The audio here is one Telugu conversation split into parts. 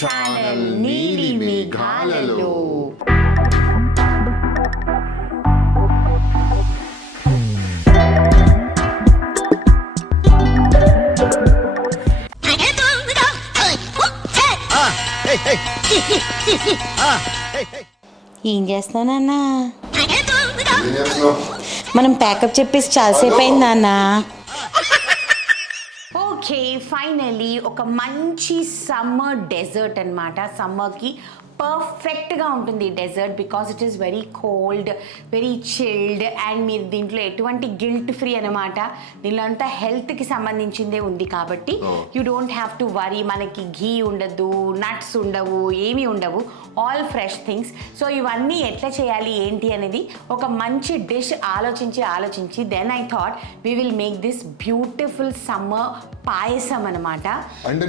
ఛానల్ నీలి మేఘాలలో. ఏం చేస్తున్నానన్నా? మనం ప్యాకప్ చెప్పేసి చాలాసేపు అయింది నాన్న. ఓకే, ఫైనలీ ఒక మంచి సమ్మర్ డెజర్ట్ అనమాట. సమ్మర్కి పర్ఫెక్ట్గా ఉంటుంది ఈ dessert because it is very cold, very chilled and మీరు దీంట్లో ఎటువంటి గిల్ట్ ఫ్రీ అనమాట. దీనిలో అంతా హెల్త్కి సంబంధించిందే ఉంది కాబట్టి you don't have to worry. మనకి ఘీ ఉండదు, నట్స్ ఉండవు, ఏమీ ఉండవు, ఆల్ ఫ్రెష్ థింగ్స్. సో ఇవన్నీ ఎట్లా చేయాలి ఏంటి అనేది ఒక మంచి డిష్ ఆలోచించి then I thought we will make this beautiful summer payasam అనమాట. అంటే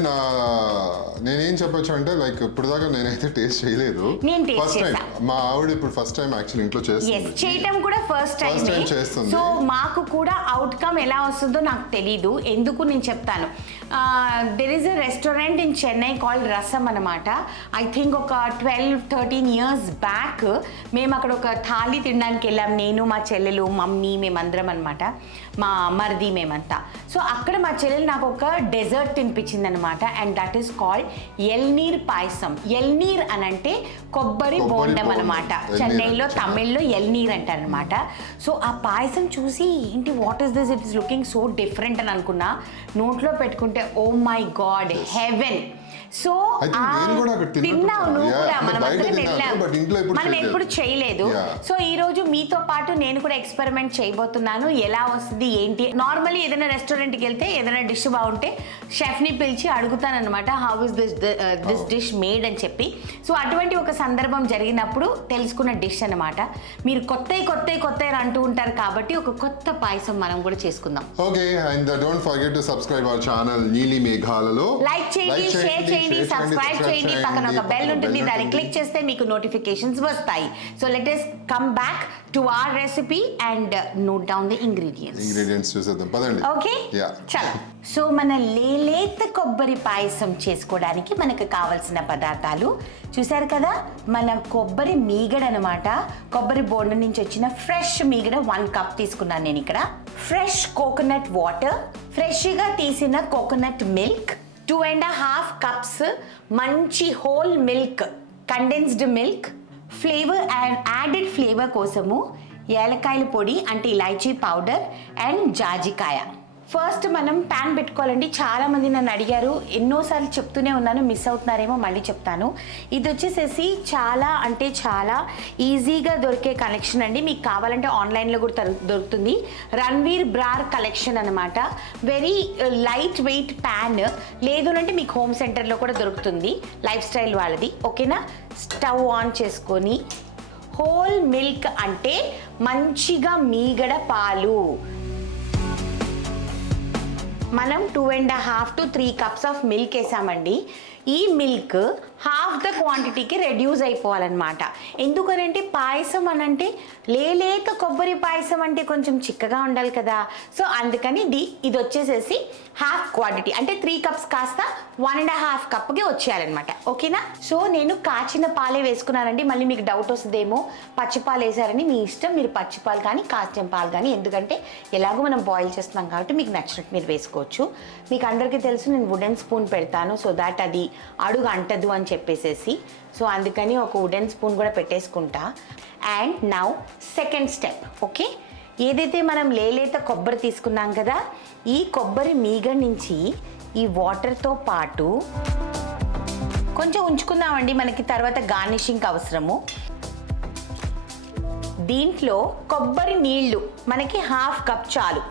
నేనేం చెప్పొచ్చు అంటే లైక్ ఇప్పుడు దాకా నేనైతే టేస్ట్ చేయలేదు. నేను టేస్ట్ చేశా. మా ఆవిడ ఇప్పుడు ఫస్ట్ టైం యాక్చువల్లీ ఇంట్లో చేస్తుంది. చేయటం కూడా ఫస్ట్ టైం చేస్తుంది. సో మాకు కూడా అవుట్కమ్ ఎలా వస్తుందో నాకు తెలీదు. ఎందుకు నేను చెప్తాను. There is a restaurant in Chennai called రసం అనమాట. ఐ థింక్ ఒక 12-13 years బ్యాక్ మేము అక్కడ ఒక థాలీ తినడానికి వెళ్ళాం. నేను, మా చెల్లెలు, మమ్మీ, మేమందరం అనమాట, మా మరిది, మేమంతా. సో అక్కడ మా చెల్లెలు నాకు ఒక డెజర్ట్ తినిపించింది అనమాట. అండ్ దట్ ఈస్ కాల్డ్ ఎల్నీర్ పాయసం. ఎల్నీర్ అని అంటే కొబ్బరి బోండం అనమాట. చెన్నైలో, తమిళ్లో ఎల్నీర్ అంటారు అనమాట. సో ఆ పాయసం చూసి ఏంటి what is this, it is looking so different అని అనుకున్నా. నోట్లో పెట్టుకుంటే oh my God, heaven. So తిన్నావు నువ్వు కూడా, మనం అందరం వెళ్ళాం, మనం ఎప్పుడు చేయలేదు. సో ఈ రోజు మీతో పాటు నేను కూడా ఎక్స్పెరిమెంట్ చేయబోతున్నాను. ఎలా వస్తుంది ఏంటి. నార్మల్లీ ఏదైనా రెస్టారెంట్కి వెళ్తే ఏదైనా డిష్ బాగుంటే షెఫ్ని పిలిచి అడుగుతాను అనమాట, how is this dish made అని చెప్పి. సో అటువంటి ఒక సందర్భం జరిగినప్పుడు తెలుసుకున్న డిష్ అనమాట. మీరు కొత్త అంటూ ఉంటారు కాబట్టి ఒక కొత్త పాయసం మనం కూడా చేసుకుందాం. Okay, and don't forget to subscribe our channel Neeli మేఘాలలో. లైక్ చేయండి, షేర్ చేయండి, సబ్స్క్రైబ్ చేయండి. పక్కన ఒక బెల్ ఉంటుంది, దాన్ని క్లిక్ చేస్తే మీకు నోటిఫికేషన్స్ వస్తాయి. So let us come back to our recipe and note down the ingredients చూసేద్దాం పదండి. ఓకే, చలో. సో మన లేలేత కొబ్బరి పాయసం చేసుకోవడానికి మనకు కావాల్సిన పదార్థాలు చూసారు కదా. మన కొబ్బరి మీగడ అనమాట. కొబ్బరి బోండం నుంచి వచ్చిన ఫ్రెష్ మీగడ 1 cup తీసుకున్నాను నేను ఇక్కడ. ఫ్రెష్ కోకోనట్ వాటర్, ఫ్రెష్గా తీసిన కోకోనట్ మిల్క్, 2.5 cups మంచి whole milk, condensed milk, flavour and added flavour కోసము ఏలకాయల పొడి అంటే ఇలాచీ పౌడర్ అండ్ జాజికాయ. ఫస్ట్ మనం ప్యాన్ పెట్టుకోవాలండి. చాలామంది నన్ను అడిగారు, ఎన్నోసార్లు చెప్తూనే ఉన్నాను, మిస్ అవుతున్నారేమో, మళ్ళీ చెప్తాను. ఇది వచ్చేసేసి చాలా అంటే చాలా ఈజీగా దొరికే కలెక్షన్ అండి. మీకు కావాలంటే ఆన్లైన్లో కూడా దొరుకుతుంది. రణ్వీర్ బ్రార్ కలెక్షన్ అనమాట. Very light weight pan. లేదు అంటే మీకు హోమ్ సెంటర్లో కూడా దొరుకుతుంది, లైఫ్ స్టైల్ వాళ్ళది. ఓకేనా. స్టవ్ ఆన్ చేసుకొని హోల్ మిల్క్ అంటే మంచిగా మీగడ పాలు మనం 2.5 to 3 cups ఆఫ్ మిల్క్ వేసామండి. ఈ మిల్క్ హాఫ్ ద క్వాంటిటీకి రెడ్యూస్ అయిపోవాలన్నమాట. ఎందుకనంటే పాయసం అనంటే లేలేత కొబ్బరి పాయసం అంటే కొంచెం చిక్కగా ఉండాలి కదా. సో అందుకని ఇది వచ్చేసేసి హాఫ్ క్వాంటిటీ అంటే 3 cups కాస్త 1.5 cupకి వచ్చేయాలన్నమాట. ఓకేనా. సో నేను కాచిన పాలే వేసుకున్నానండి. మళ్ళీ మీకు డౌట్ వస్తుందేమో పచ్చిపాలు వేసారని. మీ ఇష్టం, మీరు పచ్చిపాలు కానీ కాచిన పాలు కానీ, ఎందుకంటే ఎలాగో మనం బాయిల్ చేస్తున్నాం కాబట్టి మీకు నచ్చినట్టు మీరు వేసుకోవచ్చు. మీకు అందరికీ తెలుసు నేను వుడెన్ స్పూన్ పెడతాను, సో దాట్ అది అడుగు అంటదు అని చెప్పేసేసి. సో అందుకని ఒక వుడెన్ స్పూన్ కూడా పెట్టేసుకుంటా. And now second step. Okay, ఏదైతే మనం లేలేత కొబ్బరి తీసుకున్నాం కదా, ఈ కొబ్బరి మీగడ నుంచి ఈ వాటర్తో పాటు కొంచెం ఉంచుకుందామండి, మనకి తర్వాత గార్నిషింగ్కి అవసరము. దీంట్లో కొబ్బరి నీళ్లు మనకి 1/2 cup చాలు.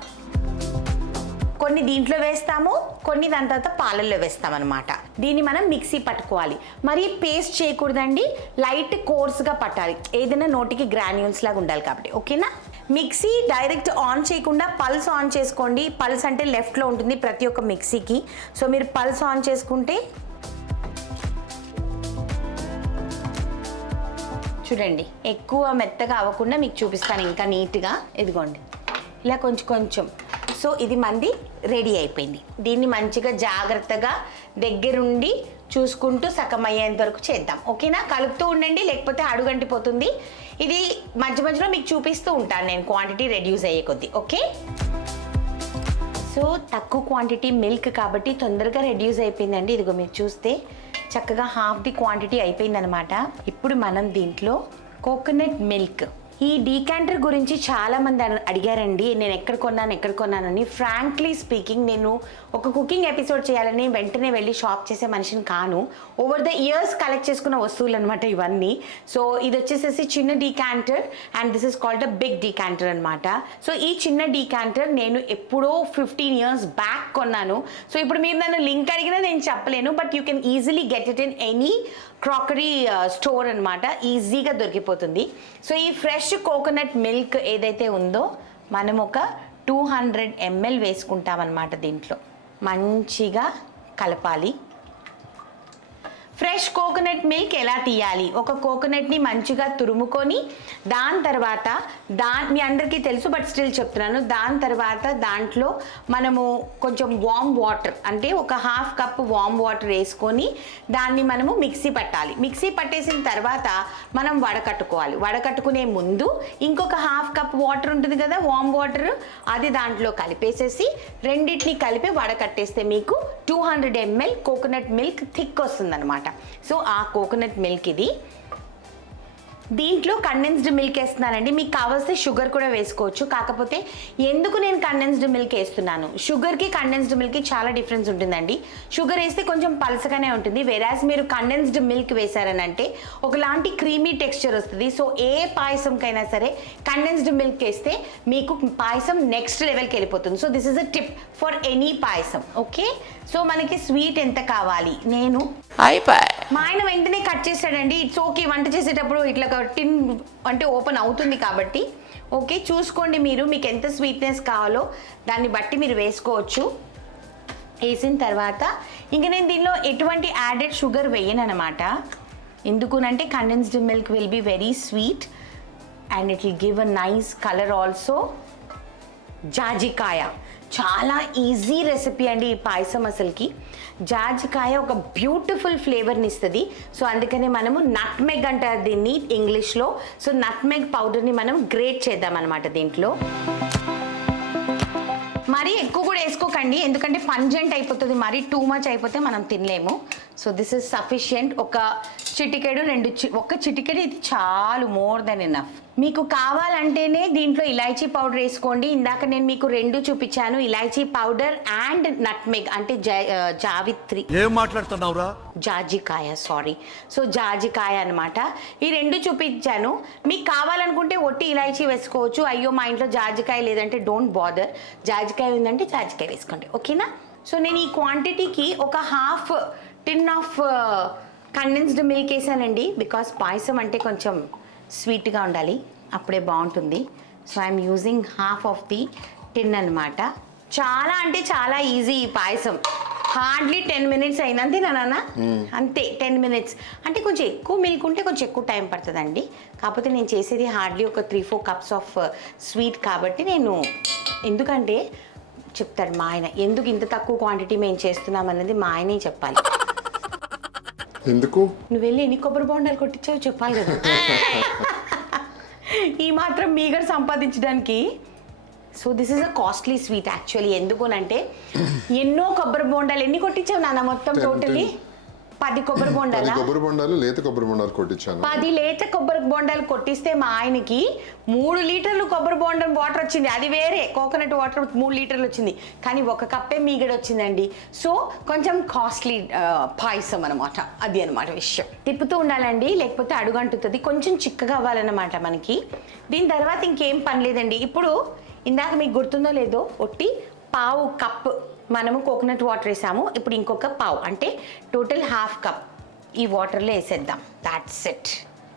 కొన్ని దీంట్లో వేస్తాము, కొన్ని దాని తర్వాత పాలల్లో వేస్తామన్నమాట. దీన్ని మనం మిక్సీ పట్టుకోవాలి. మరి పేస్ట్ చేయకూడదండి, లైట్ కోర్స్గా పట్టాలి. ఏదైనా నోటికి గ్రాన్యూల్స్ లాగా ఉండాలి కాబట్టి. ఓకేనా. మిక్సీ డైరెక్ట్ ఆన్ చేయకుండా పల్స్ ఆన్ చేసుకోండి. పల్స్ అంటే లెఫ్ట్లో ఉంటుంది ప్రతి ఒక్క మిక్సీకి. సో మీరు పల్స్ ఆన్ చేసుకుంటే చూడండి, ఎక్కువ మెత్తగా అవ్వకుండా మీకు చూపిస్తాను ఇంకా నీట్గా. ఇదిగోండి ఇలా కొంచెం కొంచెం. సో ఇది మంది రెడీ అయిపోయింది. దీన్ని మంచిగా జాగ్రత్తగా దగ్గరుండి చూసుకుంటూ సగం అయ్యేంత వరకు చేద్దాం. ఓకేనా? కలుపుతూ ఉండండి, లేకపోతే అడుగంటిపోతుంది. ఇది మధ్య మధ్యలో మీకు చూపిస్తూ ఉంటాను నేను క్వాంటిటీ రెడ్యూస్ అయ్యే కొద్దీ. ఓకే, సో తక్కువ క్వాంటిటీ మిల్క్ కాబట్టి తొందరగా రెడ్యూస్ అయిపోయిందండి. ఇదిగో మీరు చూస్తే చక్కగా హాఫ్ ది క్వాంటిటీ అయిపోయిందనమాట. ఇప్పుడు మనం దీంట్లో కోకోనట్ మిల్క్, ఈ డీకాంటర్ గురించి చాలామంది అడిగారండి, నేను ఎక్కడ కొన్నానని. ఫ్రాంక్లీ స్పీకింగ్, నేను ఒక కుకింగ్ ఎపిసోడ్ చేయాలని వెంటనే వెళ్ళి షాప్ చేసే మనిషిని కాను. ఓవర్ ద ఇయర్స్ కలెక్ట్ చేసుకున్న వస్తువులు అనమాట ఇవన్నీ. సో ఇది వచ్చేసేసి చిన్న decanter and this is called a big decanter అనమాట. సో ఈ చిన్న డీకాంటర్ నేను ఎప్పుడో 15 years బ్యాక్ కొన్నాను. సో ఇప్పుడు మీరు నన్ను లింక్ అడిగినా నేను చెప్పలేను, but you can easily get it in any crockery store అనమాట. ఈజీగా దొరికిపోతుంది. సో ఈ ఫ్రెష్ కోకోనట్ మిల్క్ ఏదైతే ఉందో మనం ఒక 200 ml వేసుకుంటామన్నమాట. దీంట్లో మంచిగా కలపాలి. ఫ్రెష్ కోకోనట్ మిల్క్ ఎలా తీయాలి? ఒక కోకోనట్ని మంచిగా తురుముకొని దాని తర్వాత మీ అందరికీ తెలుసు బట్ స్టిల్ చెప్తున్నాను, దాని తర్వాత దాంట్లో మనము కొంచెం వామ్ వాటర్, అంటే ఒక హాఫ్ కప్ వామ్ వాటర్ వేసుకొని దాన్ని మనము మిక్సీ పట్టాలి. మిక్సీ పట్టేసిన తర్వాత మనం వడకట్టుకోవాలి. వడకట్టుకునే ముందు ఇంకొక హాఫ్ కప్ వాటర్ ఉంటుంది కదా, వామ్ వాటర్, అది దాంట్లో కలిపేసేసి రెండింటిని కలిపి వడకట్టేస్తే మీకు 200 ml కోకోనట్ మిల్క్ థిక్ వస్తుంది అనమాట. సో ఆ కోకోనట్ మిల్క్ ఇది. దీంట్లో కండెన్స్డ్ మిల్క్ వేస్తున్నానండి. మీకు కావాల్సిన షుగర్ కూడా వేసుకోవచ్చు. కాకపోతే ఎందుకు నేను కండెన్స్డ్ మిల్క్ వేస్తున్నాను, షుగర్కి కండెన్స్డ్ మిల్క్కి చాలా డిఫరెన్స్ ఉంటుందండి. షుగర్ వేస్తే కొంచెం పలసగానే ఉంటుంది, వేరాజ్ మీరు కండెన్స్డ్ మిల్క్ వేసారని అంటే ఒకలాంటి క్రీమీ టెక్స్చర్ వస్తుంది. సో ఏ పాయసంకైనా సరే కండెన్స్డ్ మిల్క్ వేస్తే మీకు పాయసం నెక్స్ట్ లెవెల్కి వెళ్ళిపోతుంది. So this is a tip for any payasam. Okay, so మనకి స్వీట్ ఎంత కావాలి, నేను మా ఆయన వెంటనే కట్ చేస్తాడండి. ఇట్స్ ఓకే, వంట చేసేటప్పుడు ఇట్లా టిన్ అంటే ఓపెన్ అవుతుంది కాబట్టి ఓకే, చూసుకోండి మీరు, మీకు ఎంత స్వీట్నెస్ కావాలో దాన్ని బట్టి మీరు వేసుకోవచ్చు. వేసిన తర్వాత ఇంక నేను దీనిలో ఎటువంటి యాడెడ్ షుగర్ వేయను అనమాట. ఎందుకునంటే condensed milk will be very sweet and it will give a nice colour also. జాజికాయ చాలా ఈజీ రెసిపీ అండి ఈ పాయసం. అసలుకి జాజికాయ ఒక బ్యూటిఫుల్ ఫ్లేవర్ని ఇస్తుంది. సో అందుకనే మనము నట్మెగ్ అంటారు దీన్ని ఇంగ్లీష్లో. సో నట్మెగ్ పౌడర్ని మనం గ్రేట్ చేద్దాం అనమాట దీంట్లో. మరీ ఎక్కువ కూడా వేసుకోకండి, ఎందుకంటే పంజెంట్ అయిపోతుంది. మరీ టూ మచ్ అయిపోతే మనం తినలేము. So this is sufficient. ఒక చిటికెడు ఒక చిటికెడు ఇది చాలు, మోర్ దెన్ ఎనఫ్. మీకు కావాలంటేనే దీంట్లో ఇలాచీ పౌడర్ వేసుకోండి. ఇందాక నేను మీకు 2 చూపించాను, ఇలాచీ పౌడర్ అండ్ నట్మెగ్, అంటే జావిత్రి. ఏం మాట్లాడుతున్నావురా? జాజికాయ, సారీ. సో జాజికాయ అనమాట. ఈ 2 చూపించాను. మీకు కావాలనుకుంటే ఒట్టి ఇలాచీ వేసుకోవచ్చు. అయ్యో మా ఇంట్లో జాజికాయ లేదంటే డోంట్ బాదర్, జాజికాయ ఉందంటే జాజికాయ వేసుకోండి. ఓకేనా? సో నేను ఈ క్వాంటిటీకి ఒక half tin of condensed milk వేసానండి. బికాస్ పాయసం అంటే కొంచెం స్వీట్గా ఉండాలి, అప్పుడే బాగుంటుంది. So I'm using half of the tin అనమాట. చాలా అంటే చాలా ఈజీ ఈ పాయసం. హార్డ్లీ 10 minutes అయింది, అంతేనా నాన్న? అంతే, 10 minutes. అంటే కొంచెం ఎక్కువ మిల్క్ ఉంటే కొంచెం ఎక్కువ టైం పడుతుందండి. కాకపోతే నేను చేసేది హార్డ్లీ ఒక 3-4 cups ఆఫ్ స్వీట్ కాబట్టి నేను, ఎందుకంటే చెప్తాడు మా ఆయన ఎందుకు ఇంత తక్కువ క్వాంటిటీ మేము చేస్తున్నాం అన్నది మా ఆయనే చెప్పాలి. ఎందుకు నువ్వు వెళ్ళి ఎన్ని కొబ్బరి బొండాలు కొట్టించావు చెప్పాలి కదా. ఈ మాత్రం మీగడ సంపాదించడానికి. So this is a costly sweet actually. ఎందుకునంటే ఎన్నో కొబ్బరి బొండాలు ఎన్ని కొట్టించావు నాన్న మొత్తం టోటలీ? 10 కొబ్బరి బొండాలు, లేత కొబ్బరి బొండాలు కొట్టించాను. 10 లేత కొబ్బరి బొండాలు కొట్టిస్తే మా ఆయనకి 3 లీటర్లు కొబ్బరి బొండం వాటర్ వచ్చింది. అది వేరే, కోకోనట్ వాటర్ 3 లీటర్లు వచ్చింది, కానీ 1 కప్పే మీగడ వచ్చిందండి. సో కొంచెం కాస్ట్లీ పాయసం అనమాట, అది అనమాట విషయం. తిప్పుతూ ఉండాలండి, లేకపోతే అడుగంటుతుంది. కొంచెం చిక్కగా అవ్వాలన్నమాట మనకి. దీని తర్వాత ఇంకేం పని లేదండి. ఇప్పుడు ఇందాక మీకు గుర్తుందో లేదో, ఒట్టి పావు కప్ మనము కోకోనట్ వాటర్ వేసాము. ఇప్పుడు ఇంకొక పావు, అంటే టోటల్ హాఫ్ కప్ ఈ వాటర్లో వేసేద్దాం. That's it.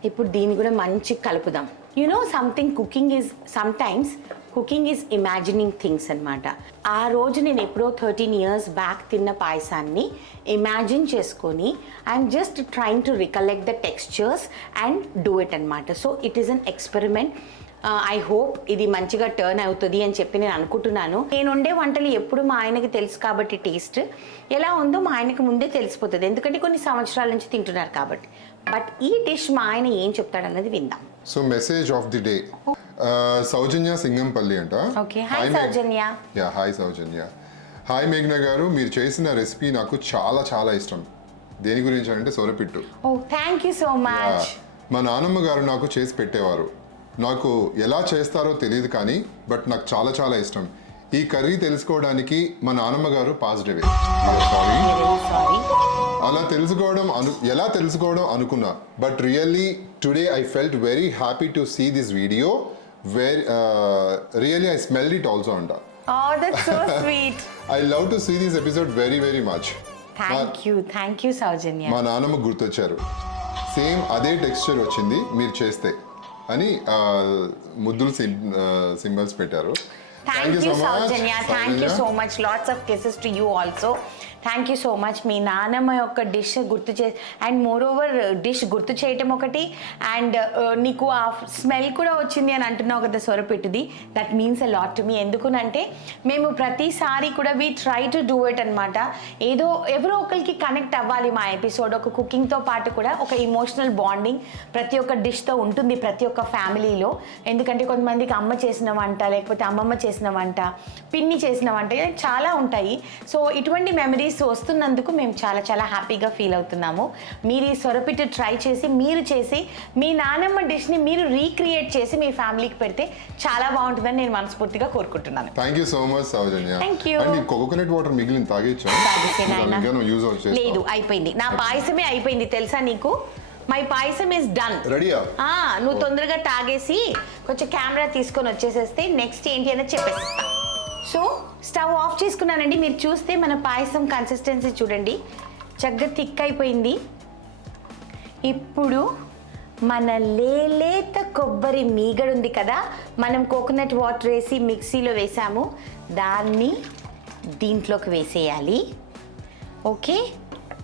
ఇప్పుడు దీన్ని కూడా మంచి కలుపుదాం. You know something, cooking is imagining things అనమాట. ఆ రోజు నేను ఎప్పుడో 13 years బ్యాక్ తిన్న పాయసాన్ని ఇమాజిన్ చేసుకొని I'm just trying to recollect the textures and do it అనమాట. So it is an experiment. I hope ఇది మంచిగా టర్న్ అవుతుంది అని చెప్పి నేను అనుకుంటున్నాను. నేను వండే వంటలు ఎప్పుడు మా ఆయనకి తెలుసు కాబట్టి టేస్ట్ ఎలా ఉందో మా ఆయనకి ముందే తెలిసిపోతుంది, ఎందుకంటే కొన్ని సంవత్సరాల నుంచి తింటున్నారు కాబట్టి. బట్ ఈ డిష్ మా ఆయన ఏం చెప్తాడన్నది విందాం. So message of the day, Soujanya Singampalli అంట. Okay, hi Soujanya. Yeah, hi Soujanya. Hi మేఘ్నా గారు, మీరు చేసిన రెసిపీ నాకు చాలా చాలా ఇష్టం. దేని గురించి అంటే సొరపిట్టు. ఓ థ్యాంక్ యూ సో మచ్. మా నాన్నమ్మ గారు నాకు చేసి పెట్టేవారు. నాకు ఎలా చేస్తారో తెలియదు కానీ బట్ నాకు చాలా చాలా ఇష్టం. ఈ కర్రీ తెలుసుకోవడానికి మా నాన్నమ్మ గారు పాస్డ్ అవే. సారీ, అలా ఎలా తెలుసుకోవడం అనుకున్నా. But really today I felt very happy to see this video where really I smelled it also అంట. Oh, that's so sweet. I love to see this episode very very much. Thank you సౌజన్య. మా నాన్నమ్మ గుర్తొచ్చారు. సేమ్ అదే టెక్స్చర్ వచ్చింది మీరు చేస్తే అని ముద్దులు సింబల్స్ పెట్టారు. Thank you Soujanya, thank you so much. Lots of kisses to you also. Thank you so much. మీ నాన్నమ్మ యొక్క డిష్ గుర్తు చే అండ్ మోర్ ఓవర్ డిష్ గుర్తు చేయటం ఒకటి, అండ్ నీకు ఆ స్మెల్ కూడా వచ్చింది అని అంటున్నావు కదా సొరపిట్టుది. That means a lot to me. ఎందుకునంటే మేము ప్రతిసారి కూడా we try to do it అనమాట. ఏదో ఎవరో ఒకరికి కనెక్ట్ అవ్వాలి మా ఎపిసోడ్. ఒక కుకింగ్తో పాటు కూడా ఒక ఇమోషనల్ బాండింగ్ ప్రతి ఒక్క డిష్తో ఉంటుంది ప్రతి ఒక్క ఫ్యామిలీలో. ఎందుకంటే కొంతమందికి అమ్మ చేసిన వంట, లేకపోతే అమ్మమ్మ చేసిన వంట, పిన్ని చేసిన వంట, ఇలా చాలా ఉంటాయి. సో ఇటువంటి మెమరీస్ వస్తున్నందుకు మేము చాలా చాలా హ్యాపీగా ఫీల్ అవుతున్నాము. మీరు ఈ సొరపిట్టు ట్రై చేసి మీ నానమ్మ డిష్ని మీరు రీక్రియేట్ చేసి మీ ఫ్యామిలీకి పెడితే చాలా బాగుంటుందని నేను మనస్ఫూర్తిగా కోరుకుంటున్నాను. Thank you so much Soujanya. Thank you. And coconut water మిగిలిన తాగేచ్చా? లేదు, అయిపోయింది. నా పాయసమే అయిపోయింది తెలుసా నీకు. My payasam is done. రెడీయా? నువ్వు తొందరగా తాగేసి కొంచెం కెమెరా తీసుకొని వచ్చేసేస్తే నెక్స్ట్ ఏంటి అనేది చెప్పేస్తా. సో స్టవ్ ఆఫ్ చేసుకున్నానండి. మీరు చూస్తే మన పాయసం కన్సిస్టెన్సీ చూడండి, చక్కగా థిక్ అయిపోయింది. ఇప్పుడు మన లేత కొబ్బరి మీగడ ఉంది కదా, మనం కోకోనట్ వాటర్ వేసి మిక్సీలో వేసాము, దాన్ని దీంట్లోకి వేసేయాలి. ఓకే,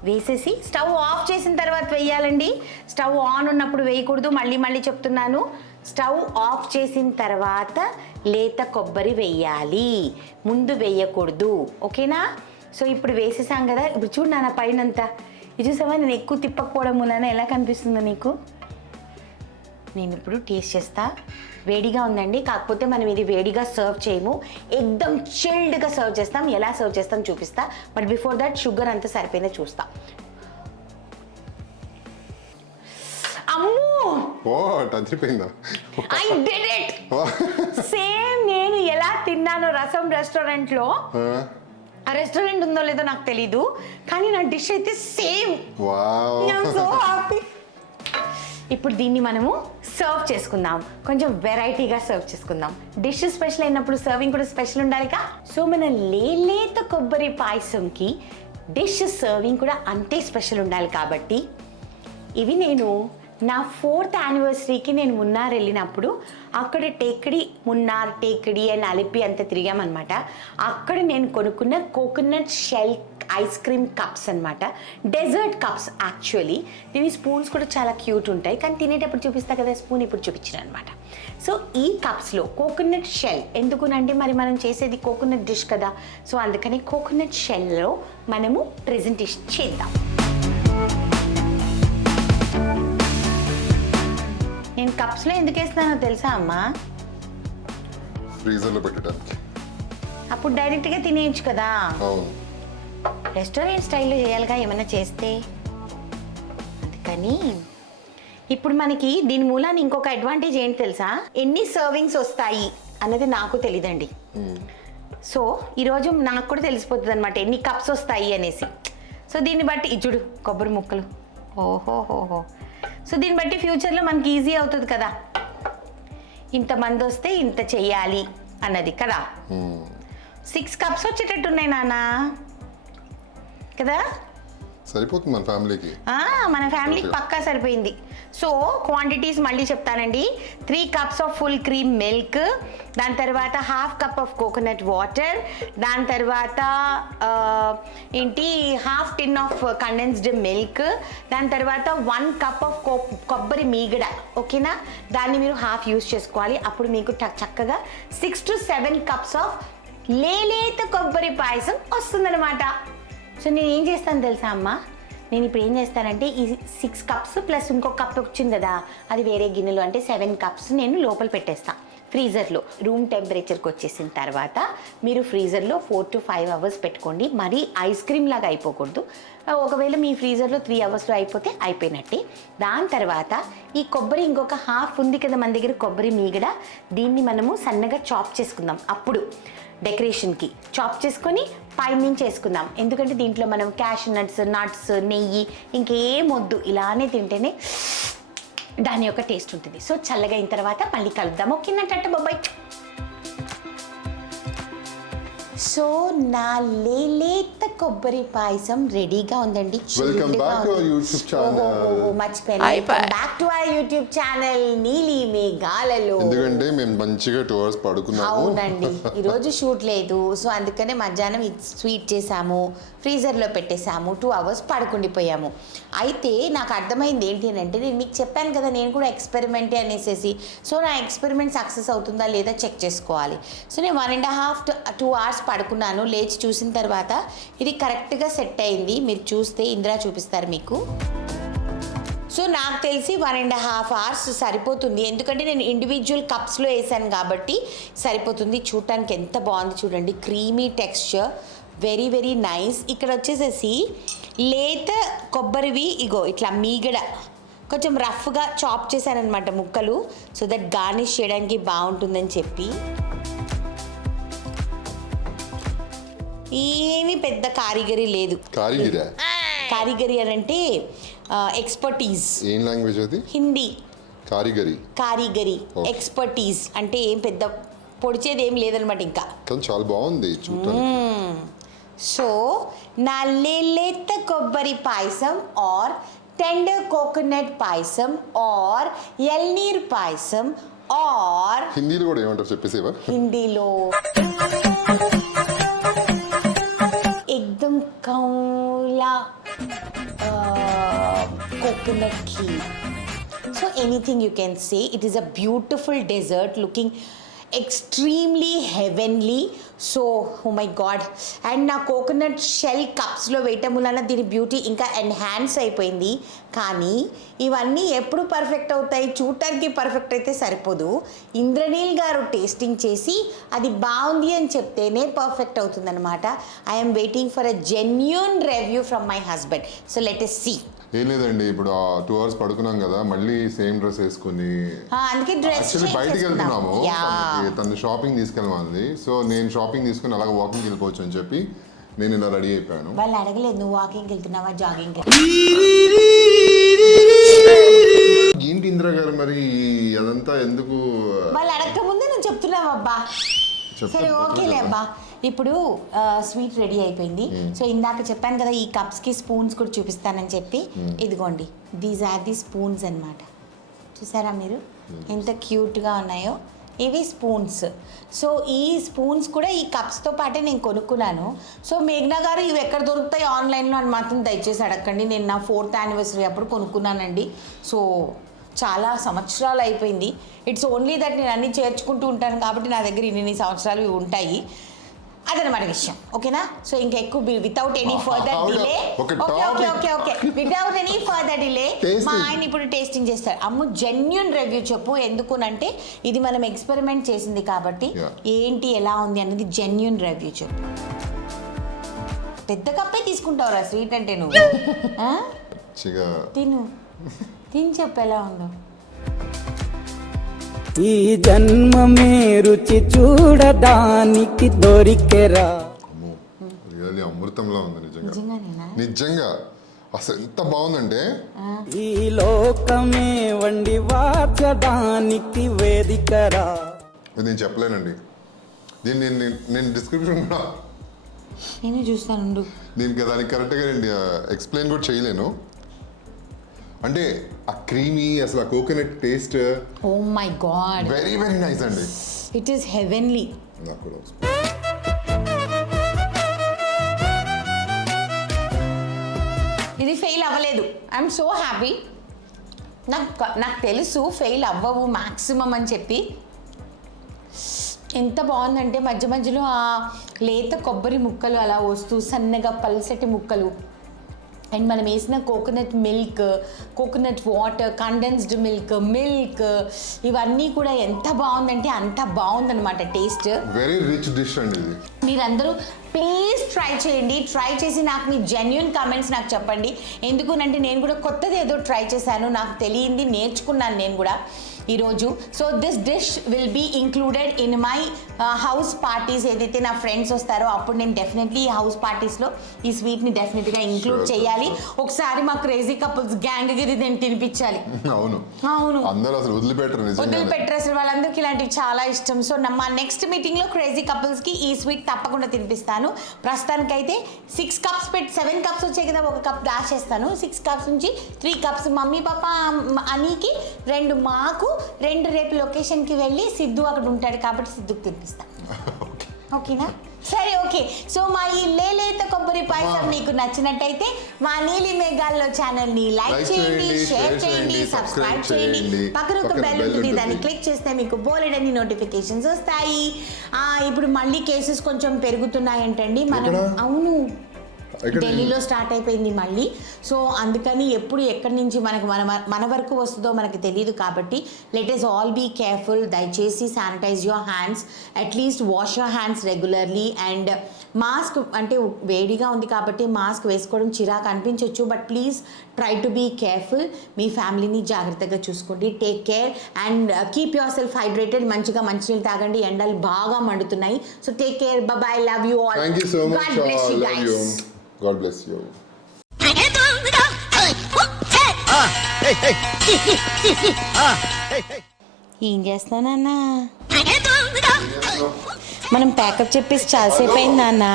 వేసేసి స్టవ్ ఆఫ్ చేసిన తర్వాత వేయాలండి. స్టవ్ ఆన్ ఉన్నప్పుడు వేయకూడదు. మళ్ళీ చెప్తున్నాను, స్టవ్ ఆఫ్ చేసిన తర్వాత లేత కొబ్బరి వేయాలి, ముందు వేయకూడదు. ఓకేనా? సో ఇప్పుడు వేసేసాం కదా. ఇప్పుడు చూడు నాన్న పైనంతా ఇది చూసావా, నేను ఎక్కువ తిప్పకపోవడం వలన ఎలా కనిపిస్తుందో నీకు. నేను ఇప్పుడు టేస్ట్ చేస్తా. వేడిగా ఉందండి, కాకపోతే మనం ఇది వేడిగా సర్వ్ చేయము, ఎక్దమ్ చిల్డ్గా సర్వ్ చేస్తాం. ఎలా సర్వ్ చేస్తాం చూపిస్తా. బట్ బిఫోర్ దట్ షుగర్ అంతా సరిపోయిందో చూస్తా. అమ్మో, ఐ డిడ్ ఇట్. సేమ్ నేను ఎలా తిన్నాను రసం రెస్టారెంట్లో. ఆ రెస్టారెంట్ ఉందో లేదో నాకు తెలీదు, కానీ నా డిష్ అయితే సేమ్. So happy. ఇప్పుడు దీన్ని మనము సర్వ్ చేసుకుందాం, కొంచెం వెరైటీగా సర్వ్ చేసుకుందాం. డిష్ స్పెషల్ అయినప్పుడు సర్వింగ్ కూడా స్పెషల్ ఉండాలిగా. సో మన లేత కొబ్బరి పాయసంకి డిష్ సర్వింగ్ కూడా అంతే స్పెషల్ ఉండాలి. కాబట్టి ఇవి నేను నా 4th యానివర్సరీకి నేను మున్నార్ వెళ్ళినప్పుడు అక్కడ మున్నార్ టేకడి అండ్ అలిపి అంతా తిరిగామన్నమాట. అక్కడ నేను కొనుక్కున్న coconut shell ice cream cups అనమాట, డెజర్ట్ కప్స్ యాక్చువల్లీ. దీని స్పూన్స్ కూడా చాలా క్యూట్ ఉంటాయి, కానీ తినేటప్పుడు చూపిస్తా కదా స్పూన్, ఇప్పుడు చూపించాను అనమాట. సో ఈ కప్స్లో కోకోనట్ షెల్ ఎందుకునంటే మరి మనం చేసేది కోకోనట్ డిష్ కదా, సో అందుకని కోకోనట్ షెల్లో మనము ప్రెజెంటేషన్ చేద్దాం. నేను కప్స్లో ఎందుకు వేస్తానో తెలుసా అమ్మా? ఫ్రీజర్లో పెట్టడానికి. అప్పుడు డైరెక్ట్గా తినేయచ్చు కదా. రెస్టారెంట్ స్టైల్లో చేయాలిగా ఏమైనా చేస్తే, అందుకని. ఇప్పుడు మనకి దీని మూలాన్ని ఇంకొక అడ్వాంటేజ్ ఏంటి తెలుసా? ఎన్ని సర్వింగ్స్ వస్తాయి అన్నది నాకు తెలియదండి. సో ఈరోజు నాకు కూడా తెలిసిపోతుంది అనమాట ఎన్ని కప్స్ వస్తాయి అనేసి. సో దీన్ని బట్టి ఇచ్చుడు కొబ్బరి ముక్కలు, ఓహోహోహో. సో దీన్ని బట్టి ఫ్యూచర్లో మనకి ఈజీ అవుతుంది కదా, ఇంతమంది వస్తే ఇంత చెయ్యాలి అన్నది కదా. 6 కప్స్ వచ్చేటట్టు ఉన్నాయి నాన్న కదా. సరిపోతుంది మన ఫ్యామిలీకి. మన ఫ్యామిలీకి పక్కా సరిపోయింది. సో క్వాంటిటీస్ మళ్ళీ చెప్తానండి. 3 cups of full cream milk, దాని తర్వాత 1/2 cup ఆఫ్ కోకోనట్ వాటర్, దాని తర్వాత ఏంటి 1/2 tin ఆఫ్ కండెన్స్డ్ మిల్క్, దాని తర్వాత 1 cup ఆఫ్ కొబ్బరి మీగడ. ఓకేనా, దాన్ని మీరు హాఫ్ యూస్ చేసుకోవాలి. అప్పుడు మీకు చక్కగా 6 to 7 cups ఆఫ్ లేలేత కొబ్బరి పాయసం వస్తుందన్నమాట. సో నేను ఏం చేస్తాను తెలుసా అమ్మ, నేను ఇప్పుడు ఏం చేస్తానంటే ఈ 6 cups ప్లస్ ఇంకొక కప్ వచ్చింది కదా, అది వేరే గిన్నెలో, అంటే 7 cups నేను లోపల పెట్టేస్తాను ఫ్రీజర్లో. రూమ్ టెంపరేచర్కి వచ్చేసిన తర్వాత మీరు ఫ్రీజర్లో 4 to 5 hours పెట్టుకోండి. మరీ ఐస్ క్రీమ్ లాగా అయిపోకూడదు. ఒకవేళ మీ ఫ్రీజర్లో 3 hours అయిపోతే అయిపోయినట్టే. దాని తర్వాత ఈ కొబ్బరి ఇంకొక హాఫ్ ఉంది కదా మన దగ్గర కొబ్బరి మీగడ, దీన్ని మనము సన్నగా చాప్ చేసుకుందాం. అప్పుడు డెకరేషన్కి చాప్ చేసుకొని పైనుంచి వేసుకుందాం. ఎందుకంటే దీంట్లో మనం క్యాష్ నట్స్, నెయ్యి ఇంకేం వద్దు, ఇలానే తింటేనే దాని యొక్క టేస్ట్ ఉంటుంది. సో చల్లగా అయిన తర్వాత మళ్ళీ కలుద్దాం. ఓకేనంట బాబాయ్. సో నా లేలేత కొబ్బరి పాయసం రెడీగా ఉందండి. Welcome back to our YouTube channel. మర్చిపోయాను, back to our YouTube channel Neeli Meghalalo. ఎందుకంటే మేము మంచిగా 2 hours పడుకున్నాము. అవునండి, ఈరోజు షూట్ లేదు. సో అందుకనే మధ్యాహ్నం స్వీట్ చేసాము, ఫ్రీజర్లో పెట్టేసాము, 2 hours పడుకుండిపోయాము. అయితే నాకు అర్థమైంది ఏంటి అంటే, నేను మీకు చెప్పాను కదా నేను కూడా ఎక్స్పెరిమెంటే అనేసి. సో నా ఎక్స్పెరిమెంట్ సక్సెస్ అవుతుందా లేదా చెక్ చేసుకోవాలి. సో నేను 1.5 to 2 hours పడుకున్నాను. లేచి చూసిన తర్వాత ఇది కరెక్ట్గా సెట్ అయింది. మీరు చూస్తే ఇందిరా చూపిస్తారు మీకు. సో నాకు తెలిసి 1.5 hours సరిపోతుంది. ఎందుకంటే నేను ఇండివిజువల్ కప్స్లో వేసాను కాబట్టి సరిపోతుంది. చూడటానికి ఎంత బాగుంది చూడండి, creamy texture, very very nice. ఇక్కడ వచ్చేసేసి లేత కొబ్బరివి ఇగో ఇట్లా మీగడ కొంచెం రఫ్గా చాప్ చేశానమాట ముక్కలు, సో దట్ గార్నిష్ చేయడానికి బాగుంటుందని చెప్పి. ఏమీ పెద్ద కారిగరీ లేదు. కారిగరీ అని అంటే ఎక్స్పర్టీజ్. ఏం లాంగ్వేజ్ అది? హిందీ. కారిగరీ ఎక్స్పర్టీజ్ అంటే ఏం పెద్ద పొడిచేది ఏం లేదనమాట. ఇంకా చాలా బాగుంది చూడటానికి. సో నా లేత కొబ్బరి payasam or tender coconut payasam or ఎల్నీర్ పాయసం ఆర్ హిందీలో కూడా ఏమంటారు చెప్పేసేవా? హిందీలో एकदम कौला coconut kheer. So anything you can say. It is a beautiful dessert looking extremely heavenly. So oh my God. And నా కోకోనట్ షెల్ కప్స్లో వేయటం వలన దీని బ్యూటీ ఇంకా ఎన్హాన్స్ అయిపోయింది. కానీ ఇవన్నీ ఎప్పుడు పర్ఫెక్ట్ అవుతాయి, చూడటానికి పర్ఫెక్ట్ అయితే సరిపోదు. ఇంద్రనీల్ గారు టేస్టింగ్ చేసి అది బాగుంది అని చెప్తేనే పర్ఫెక్ట్ అవుతుందన్నమాట. I'm waiting for a genuine review from my husband. So let us see. ఏం లేదండి, ఇప్పుడు 2 hours పడుకున్నాం కదా, మళ్ళీ సేమ్ డ్రెస్ వేసుకుని అందుకే డ్రెస్ బయటికి వెళ్తున్నాము. తను షాపింగ్ తీసుకెళ్ళమంది. సో నేను షాపింగ్ తీసుకుని అలాగే వాకింగ్ వెళ్ళిపోవచ్చు అని చెప్పి నేను ఇలా రెడీ అయిపోయాను. వాళ్ళు అడగలేదు నువ్వు వాకింగ్ వెళ్తున్నావా జాగింగ్. ఏంటి ఇందిరా గారు మరి అదంతా ఎందుకు? వాళ్ళు అడగక ముందే నువ్వు చెప్తున్నావు అబ్బా. సరే ఓకేలే అబ్బా. ఇప్పుడు స్వీట్ రెడీ అయిపోయింది. సో ఇందాక చెప్పాను కదా ఈ కప్స్కి స్పూన్స్ కూడా చూపిస్తానని చెప్పి, ఇదిగోండి దీస్ ఆర్ ది స్పూన్స్ అన్నమాట. చూసారా మీరు ఎంత క్యూట్గా ఉన్నాయో, ఇవి స్పూన్స్. సో ఈ స్పూన్స్ కూడా ఈ కప్స్తో పాటే నేను కొనుక్కున్నాను. సో మేఘ్నా గారు ఇవి ఎక్కడ దొరుకుతాయి ఆన్లైన్లో అని మాత్రం దయచేసి అడగండి. నేను నా 4th anniversary అప్పుడు కొనుక్కున్నానండి. సో చాలా సంవత్సరాలు అయిపోయింది. ఇట్స్ ఓన్లీ దట్ నేను అన్నీ చేర్చుకుంటూ ఉంటాను కాబట్టి నా దగ్గర ఇన్ని సంవత్సరాలు ఇవి ఉంటాయి. అదనమాట విషయం. ఓకేనా? సో ఇంకా ఎక్కువ without any further delay without any further delay మా ఆయన ఇప్పుడు టేస్టింగ్ చేస్తారు. అమ్ము జెన్యూన్ రివ్యూ చెప్పు. ఎందుకునంటే ఇది మనం ఎక్స్పెరిమెంట్ చేసింది కాబట్టి ఏంటి ఎలా ఉంది అన్నది జెన్యూన్ రివ్యూ చెప్పు. పెద్ద కప్పే తీసుకుంటావురా స్వీట్ అంటే నువ్వు. తిని చెప్పు ఎలా ఉందో. ఈ జన్మమే రుచి చూడడానికి దొరికెరా. అమృతంలో ఉంది నిజంగా. అసలు ఎంత బాగుందంటే ఈ లోకమే వండి వాచడానికి వేదికరా. నేను చెప్పలేనండి దీన్ని. నేను డిస్క్రిప్షన్ కూడా నేను చూస్తాను. దీనికి దానికి కరెక్ట్గా నేను ఎక్స్ప్లెయిన్ కూడా చేయలేను. అంటే ఆ క్రీమీ అసలు ఆ coconut taste oh my god, very very nice అండి. It is heavenly. నాకు కూడా ఇది ఫెయిల్ అవ్వలేదు. I'm so happy. నాకు తెలుసు ఫెయిల్ అవ్వవు మ్యాక్సిమం అని చెప్పి. ఎంత బాగుందంటే మధ్య మధ్యలో ఆ లేత కొబ్బరి ముక్కలు అలా వస్తూ సన్నగా పల్సటి ముక్కలు, అండ్ మనం వేసిన coconut milk, coconut water, condensed milk ఇవన్నీ కూడా ఎంత బాగుందంటే అంత బాగుందన్నమాట టేస్ట్. వెరీ రిచ్ డిష్ అండి ఇది. మీరందరూ ప్లీజ్ ట్రై చేయండి. ట్రై చేసి నాకు మీ జెన్యున్ కామెంట్స్ నాకు చెప్పండి. ఎందుకునంటే నేను కూడా కొత్తది ఏదో ట్రై చేశాను, నాకు తెలియంది నేర్చుకున్నాను నేను కూడా ఈరోజు. So this dish will be included in my house parties. ఏదైతే నా ఫ్రెండ్స్ వస్తారో అప్పుడు నేను డెఫినెట్లీ ఈ హౌస్ పార్టీస్లో ఈ స్వీట్ని డెఫినెట్గా ఇంక్లూడ్ చేయాలి. ఒకసారి మా క్రేజీ కపుల్స్ గ్యాంగ్కి ఇది నేను తినిపించాలి. అవును అవును, అందరూ అసలు వదిలిపెట్టరు అసలు. వాళ్ళందరికీ ఇలాంటివి చాలా ఇష్టం. సో మా నెక్స్ట్ మీటింగ్లో క్రేజీ కపుల్స్కి ఈ స్వీట్ తప్పకుండా తినిపిస్తాను. ప్రస్తుతానికైతే 6 కప్స్ 7 కప్స్ వచ్చాయి కదా, 1 కప్ దాచేస్తాను. 6 కప్స్ నుంచి 3 కప్స్ మమ్మీ పాప అనికి, 2 మాకు, 2 రేపు లొకేషన్కి వెళ్ళి సిద్ధు అక్కడ ఉంటాడు కాబట్టి సిద్ధుకి తినిపిస్తాను. ఓకేనా? సరే, ఓకే. సో మా ఈ లేలేత కొబ్బరి పాయసం మీకు నచ్చినట్టయితే మా నీలి మేఘాల్లో ఛానల్ని లైక్ చేయండి, షేర్ చేయండి, సబ్స్క్రైబ్ చేయండి. పక్కన ఒక బెల్ ఉంటుంది, దాన్ని క్లిక్ చేస్తే మీకు బోలెడన్ని నోటిఫికేషన్స్ వస్తాయి. ఇప్పుడు మళ్ళీ కేసెస్ కొంచెం పెరుగుతున్నాయంటండి మనం. అవును, ఢిల్లీలో స్టార్ట్ అయిపోయింది మళ్ళీ. సో అందుకని ఎప్పుడు ఎక్కడి నుంచి మన వరకు వస్తుందో మనకి తెలియదు కాబట్టి let us all be careful. దయచేసి sanitize your hands, at least wash your hands regularly. And mask అంటే వేడిగా ఉంది కాబట్టి మాస్క్ వేసుకోవడం చిరాకు అనిపించవచ్చు, but please try to be careful. మీ ఫ్యామిలీని జాగ్రత్తగా చూసుకోండి. Take care and keep your self hydrated. మంచిగా మంచినీళ్ళు తాగండి, ఎండలు బాగా మండుతున్నాయి. So take care, bye, love you all. Thank you so much. God bless you guys. God bless you. ఏం చేస్తున్నావు నాన్న? మనం ప్యాకప్ చెప్పేసి చాలాసేపు అయింది నాన్న.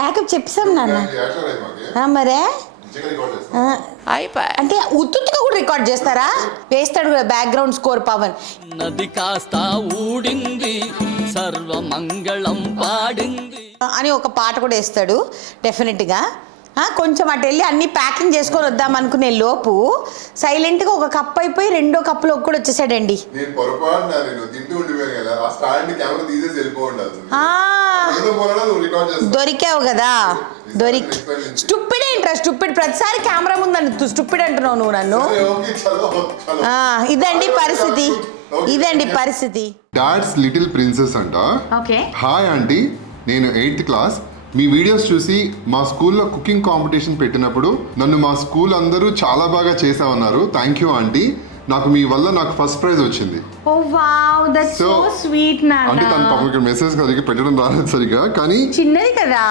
ప్యాకప్ చెప్పేసాం నాన్న. మరే అంటే ఉత్తుగా కూడా రికార్డ్ చేస్తారా? వేస్తాడు కూడా బ్యాక్గ్రౌండ్ స్కోర్ పవన్. నది కాస్త ఊడింది, సర్వమంగళం పాడింది అని ఒక పాట కూడా వేస్తాడు డెఫినెట్గా. కొంచెం అటు వెళ్ళి అన్ని ప్యాకింగ్ చేసుకొని వద్దాం అనుకునే లోపు సైలెంట్గా ఒక కప్ అయిపోయి 2వ కప్పులో కూడా వచ్చేసాడండి. దొరికావు కదా, స్టూపిడ్ ఏంట్రా స్టూపిడ్. ప్రతిసారి కెమెరా ముందు స్టూపిడ్ అంటున్నావు నువ్వు నన్ను. ఇదండి పరిస్థితి, ఇదండి పరిస్థితి. డాడ్స్ లిటిల్ ప్రిన్సెస్ అంట. ఓకే, హాయ్ ఆంటీ, నేను 8th క్లాస్. మీ వీడియోస్ చూసి మా స్కూల్లో కుకింగ్ కాంపిటీషన్ పెట్టినప్పుడు నన్ను మా స్కూల్ అందరూ చాలా బాగా చేసామన్నారు. Thank you aunty. నాకు మీ వల్ల నాకు ఫస్ట్ ప్రైజ్ వచ్చింది. ఓ వావ్, దట్స్ సో స్వీట్ నాన్న. అంటే తన పాపం ఇక్కడ మెసేజ్ కలిగి పెట్టడం రాలేదు సరిగా, కానీ చిన్నది కదా.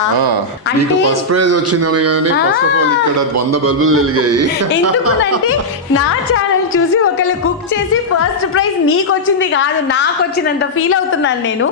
నీకు ఫస్ట్ ప్రైజ్ వచ్చింది అనగానే ఫస్ట్ ఆఫ్ ఆల్ ఇక్కడ 100 బల్బులు వెలిగాయి. ఎందుకంటే నా ఛానల్ చూసి ఒకళ్ళు కుక్ చేసి ఫస్ట్ ప్రైజ్ నీకు వచ్చింది కాదు, నాకు వచ్చినంత ఫీల్ అవుతున్నాను నేను.